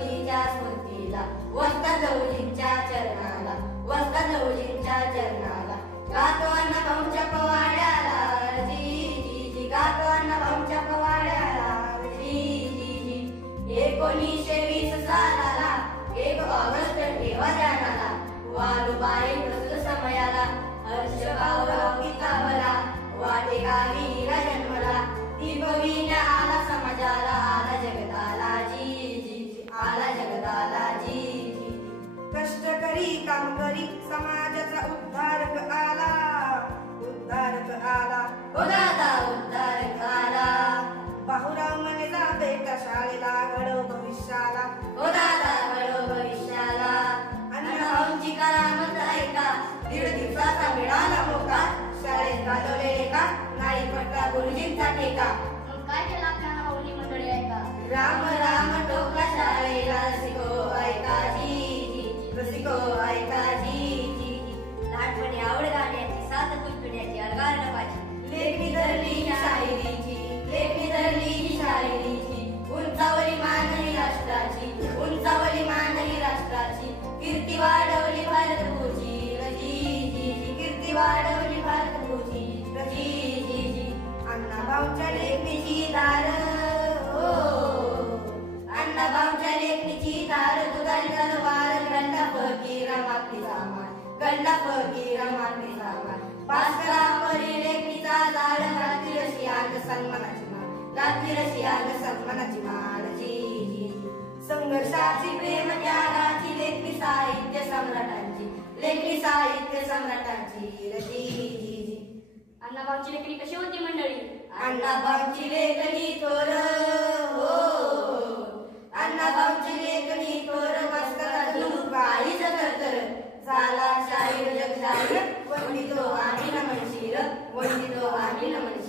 माऊलीच्या स्मृतीला, वसतात लवलींच्या चरणाला, वसतात लवलींच्या चरणाला. गातो अण्णाभाऊंच्या पवाड्याला जी जी जी, गातो अण्णाभाऊंच्या पवाड्याला जी जी जी. 1920 सालाला 1 ऑगस्ट ठेवा ध्यानाला, वालुबाई प्रस्तुत समयाला, हर्ष भाऊराव किताबला, वाटेगावीला जन्मला. दीपविण्या आला समाजाला, आला जगताला जी जी जी, आला जगताला जी जी. कष्टकरी कामकरी समाजाचा उद्धारक आला, उद्धारक आला. ओ दादा उद्धारक आला. भाऊराव म्हणला बेटा शाळेला, घडव भविष्याला. ओ दादा घडव भविष्याला. अण्णाभाऊंची करामत ऐका, 1.5 दिवसाचा मिळाला मोका, शाळेत घालवलेले का नाही पटला गुरुजींचा टेका. मग काय केलं आपल्या अण्णाभाऊंनी मंडळी ऐका. राम राम टोका शाळेला, रसिको ऐका जी जी, रसिको ऐका जी जी. लहानपणी आवड गाण्याची, साथ कुटण्याची, अलगार नपाची, लेखणी धरली ही शाहिरीची, लेखणी धरली ही शाहिरीची. उंचावली मान ही राष्ट्राची, उंचावली मान ही राष्ट्राची. कीर्ती वाढवली भारतभूची जी जी जी, कीर्ती वाढवली भारतभूची जी जी जी. अण्णाभाऊंच्या लेखणीची दार हो, अण्णाभाऊंच्या लेखणीची दार. दुधारी तलवार गंडा फकीरामातली सामान, गंडा फकीरामातली सामान. भास्करा परी लेखणीचा दार, घातली रशी अंग सन्मानाची माळ, घातली रशी अंग सन्मानाची माळ जी जी. संघर्षाची प्रेम त्यागाची, लेखणी साहित्य सम्राटांची, लेखणी साहित्य सम्राटांची जी जी जी. अण्णाभाऊंची लेखणी कशी होती मंडळी. अण्णाभाऊंची लेखणी थोर हो, अण्णाभाऊंची लेखणी थोर. मस्तकात काळीच तरतर, झाला शाहीर जग शाहीर, वंदितो आम्ही नमन शिर, वंदितो आम्ही नमन